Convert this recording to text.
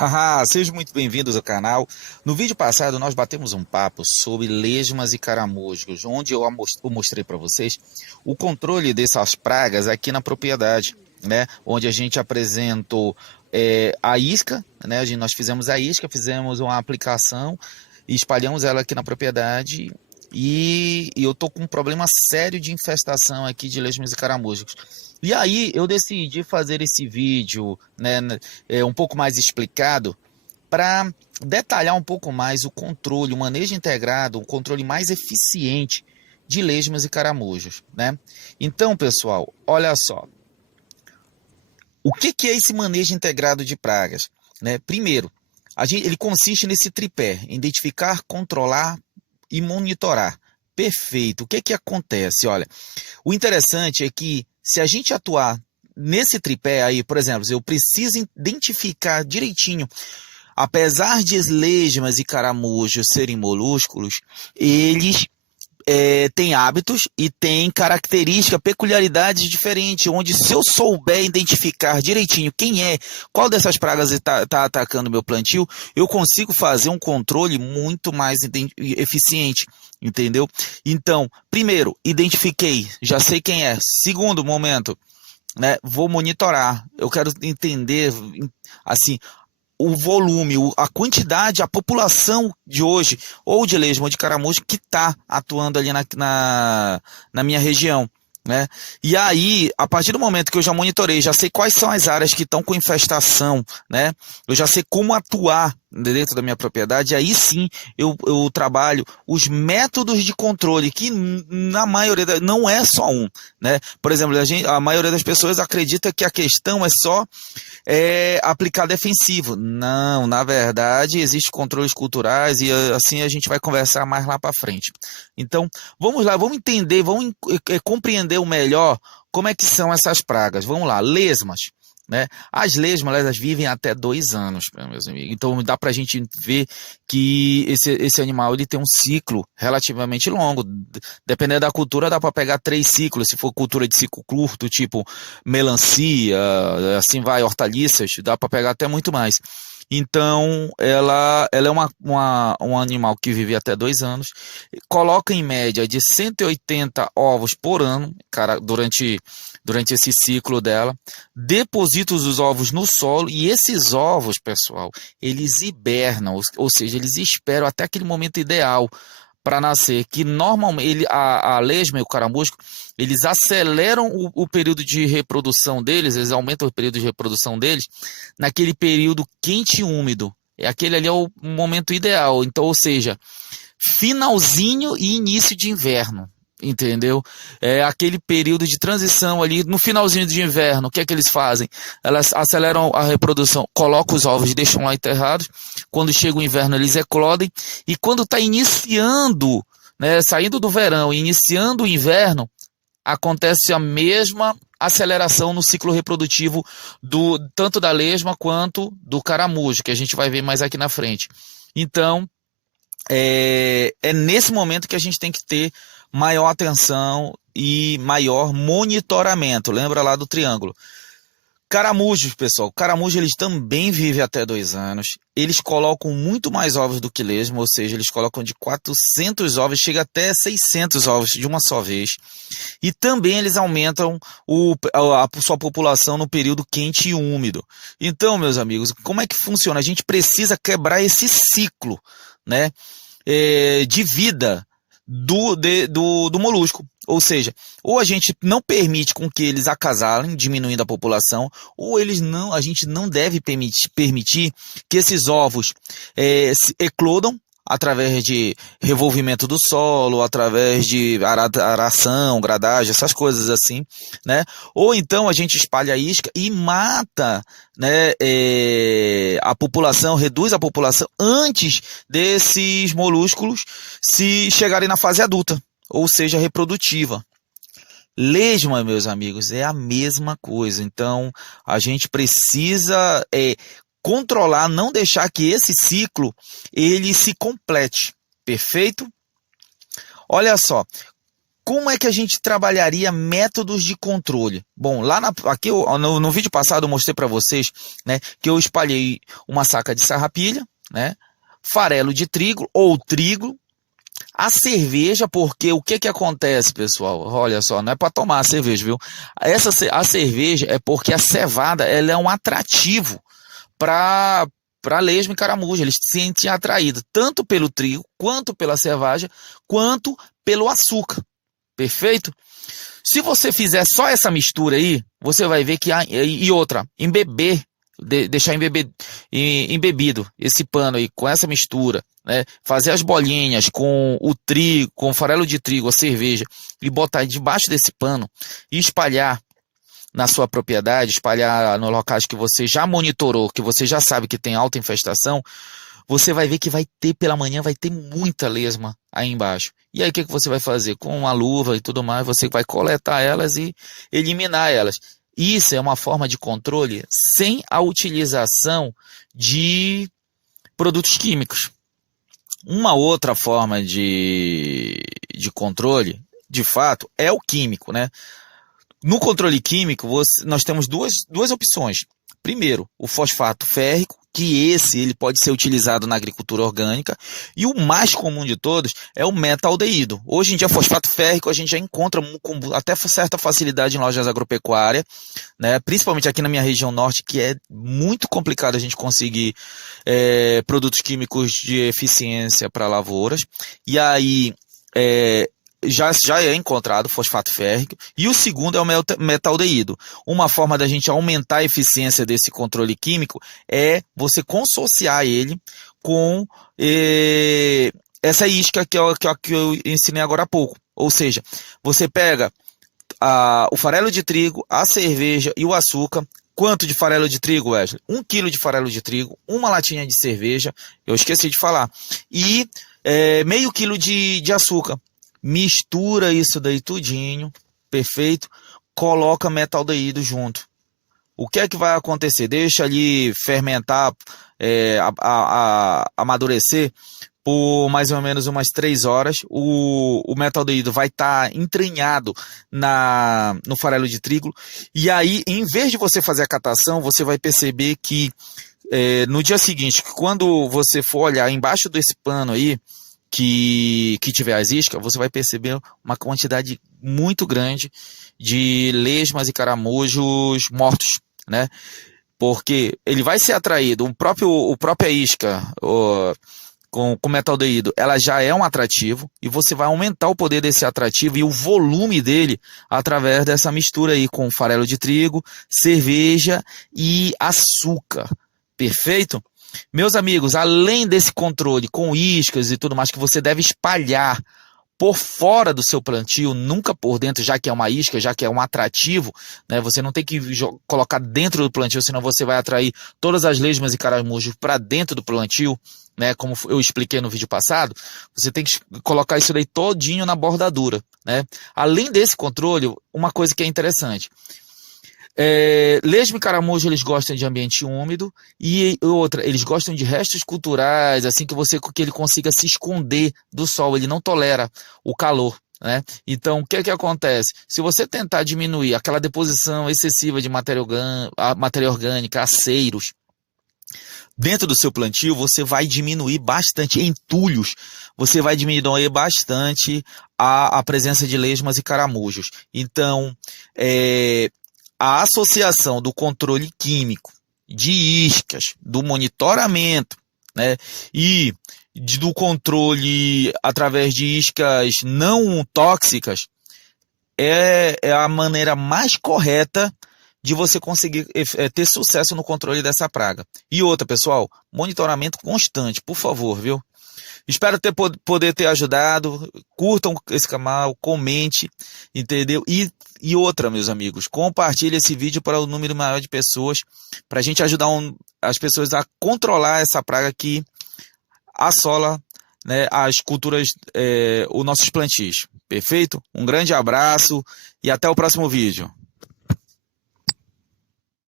Haha, sejam muito bem-vindos ao canal. No vídeo passado nós batemos um papo sobre lesmas e caramujos, onde eu mostrei para vocês o controle dessas pragas aqui na propriedade, né? Onde a gente apresentou a isca, né? Nós fizemos a isca, fizemos uma aplicação e espalhamos ela aqui na propriedade. E eu tô com um problema sério de infestação aqui de lesmas e caramujos. E aí eu decidi fazer esse vídeo, né, um pouco mais explicado para detalhar um pouco mais o controle, o manejo integrado, o controle mais eficiente de lesmas e caramujos, né? Então, pessoal, olha só. O que é esse manejo integrado de pragas? Né? Primeiro, ele consiste nesse tripé: identificar, controlar e monitorar. Perfeito. O que acontece? Olha, o interessante é que se a gente atuar nesse tripé aí, por exemplo, eu preciso identificar direitinho, apesar de lesmas e caramujos serem molúsculos, eles têm hábitos e têm características, peculiaridades diferentes, onde se eu souber identificar direitinho qual dessas pragas está atacando meu plantio, eu consigo fazer um controle muito mais eficiente, entendeu? Então, primeiro, identifiquei, já sei quem é. Segundo momento, né, vou monitorar. Eu quero entender, assim, o volume, a quantidade, a população de hoje, ou de lesma ou de caramujo, que está atuando ali na minha região. Né? E aí, a partir do momento que eu já monitorei, já sei quais são as áreas que estão com infestação, né? Eu já sei como atuar dentro da minha propriedade, aí sim eu trabalho os métodos de controle, que na maioria não é só um. Né? Por exemplo, a maioria das pessoas acredita que a questão é só aplicar defensivo. Não, na verdade, existem controles culturais e assim a gente vai conversar mais lá para frente. Então, vamos lá, vamos entender, vamos compreender o melhor como é que são essas pragas. Vamos lá, lesmas. Né? As lesmas, elas vivem até 2 anos, meus amigos. Então dá para a gente ver que esse animal ele tem um ciclo relativamente longo. Dependendo da cultura, dá para pegar 3 ciclos. Se for cultura de ciclo curto, tipo melancia, assim vai, hortaliças, dá para pegar até muito mais. Então, ela é um animal que vive até 2 anos, coloca em média de 180 ovos por ano, cara, durante esse ciclo dela, deposita os ovos no solo e esses ovos, pessoal, eles hibernam, ou seja, eles esperam até aquele momento ideal para nascer, que normalmente a lesma e o caramujo, eles aceleram o período de reprodução deles, eles aumentam o período de reprodução deles naquele período quente e úmido. Aquele ali é o momento ideal. Então, ou seja, finalzinho e início de inverno. Entendeu? É aquele período de transição ali no finalzinho de inverno. O que é que eles fazem? Elas aceleram a reprodução, colocam os ovos e deixam lá enterrados. Quando chega o inverno, eles eclodem. E quando está iniciando, né, saindo do verão e iniciando o inverno, acontece a mesma aceleração no ciclo reprodutivo tanto da lesma quanto do caramujo, que a gente vai ver mais aqui na frente. Então, é nesse momento que a gente tem que ter maior atenção e maior monitoramento. Lembra lá do triângulo. Caramujos, pessoal. Caramujos, eles também vivem até 2 anos. Eles colocam muito mais ovos do que lesma, ou seja, eles colocam de 400 ovos, chega até 600 ovos de uma só vez. E também eles aumentam a sua população no período quente e úmido. Então, meus amigos, como é que funciona? A gente precisa quebrar esse ciclo, né, de vida do molusco. Ou seja, ou a gente não permite com que eles acasalem, diminuindo a população, ou a gente não deve permitir que esses ovos se eclodam através de revolvimento do solo, através de aração, gradagem, essas coisas assim, né? Ou então a gente espalha a isca e mata, né, a população, reduz a população antes desses molúsculos se chegarem na fase adulta, ou seja, reprodutiva. Lesma, meus amigos, é a mesma coisa. Então, a gente precisa controlar, não deixar que esse ciclo ele se complete. Perfeito? Olha só, como é que a gente trabalharia métodos de controle? Bom, aqui no vídeo passado eu mostrei para vocês, né, que eu espalhei uma saca de sarrapilha, né, farelo de trigo ou trigo, a cerveja, porque o que acontece, pessoal? Olha só, não é para tomar a cerveja, viu? A cerveja é porque a cevada ela é um atrativo para lesma e caramujo. Eles se sentem atraídos tanto pelo trigo, quanto pela cerveja, quanto pelo açúcar. Perfeito? Se você fizer só essa mistura aí, você vai ver que e outra, deixar embebido esse pano aí com essa mistura, né? Fazer as bolinhas com o trigo, com o farelo de trigo, a cerveja e botar debaixo desse pano e espalhar na sua propriedade, espalhar nos locais que você já monitorou, que você já sabe que tem alta infestação, você vai ver que pela manhã vai ter muita lesma aí embaixo. E aí o que você vai fazer? Com uma luva e tudo mais, você vai coletar elas e eliminar elas. Isso é uma forma de controle sem a utilização de produtos químicos. Uma outra forma de controle, de fato, é o químico, né? No controle químico, nós temos duas opções. Primeiro, o fosfato férrico, que ele pode ser utilizado na agricultura orgânica, e o mais comum de todos é o metaldeído. Hoje em dia, fosfato férrico a gente já encontra com até certa facilidade em lojas agropecuárias, né? Principalmente aqui na minha região norte, que é muito complicado a gente conseguir produtos químicos de eficiência para lavouras. E aí, já é encontrado fosfato férrico, e o segundo é o metaldeído. Uma forma da gente aumentar a eficiência desse controle químico é você consociar ele com essa isca que eu ensinei agora há pouco. Ou seja, você pega o farelo de trigo, a cerveja e o açúcar. Quanto de farelo de trigo, Wesley? 1 quilo de farelo de trigo, uma latinha de cerveja, eu esqueci de falar, e meio quilo de açúcar. Mistura isso daí tudinho, perfeito? Coloca metaldeído junto. O que é que vai acontecer? Deixa ali fermentar, amadurecer por mais ou menos umas 3 horas. O metaldeído vai estar entranhado no farelo de trigo. E aí, em vez de você fazer a catação, você vai perceber que no dia seguinte, quando você for olhar embaixo desse pano aí, que tiver as iscas, você vai perceber uma quantidade muito grande de lesmas e caramujos mortos, né? Porque ele vai ser atraído, a própria isca com metaldeído, ela já é um atrativo, e você vai aumentar o poder desse atrativo e o volume dele através dessa mistura aí com farelo de trigo, cerveja e açúcar. Perfeito? Meus amigos, além desse controle com iscas e tudo mais que você deve espalhar por fora do seu plantio, nunca por dentro, já que é uma isca, já que é um atrativo, né? Você não tem que colocar dentro do plantio, senão você vai atrair todas as lesmas e caramujos para dentro do plantio, né? Como eu expliquei no vídeo passado, você tem que colocar isso daí todinho na bordadura, né? Além desse controle, uma coisa que é interessante. Lesma e caramujo, eles gostam de ambiente úmido, e outra, eles gostam de restos culturais, assim que ele consiga se esconder do sol, ele não tolera o calor, né? Então, o que é que acontece? Se você tentar diminuir aquela deposição excessiva de matéria orgânica, aceiros, dentro do seu plantio, você vai diminuir bastante, entulhos, você vai diminuir bastante a presença de lesmas e caramujos. Então, a associação do controle químico, de iscas, do monitoramento, né, e do controle através de iscas não tóxicas é a maneira mais correta de você conseguir ter sucesso no controle dessa praga. E outra, pessoal, monitoramento constante, por favor, viu? Espero poder ter ajudado. Curtam esse canal, comente, entendeu? E outra, meus amigos, compartilhe esse vídeo para o número maior de pessoas, para a gente ajudar as pessoas a controlar essa praga que assola, né, as culturas, os nossos plantios. Perfeito? Um grande abraço e até o próximo vídeo.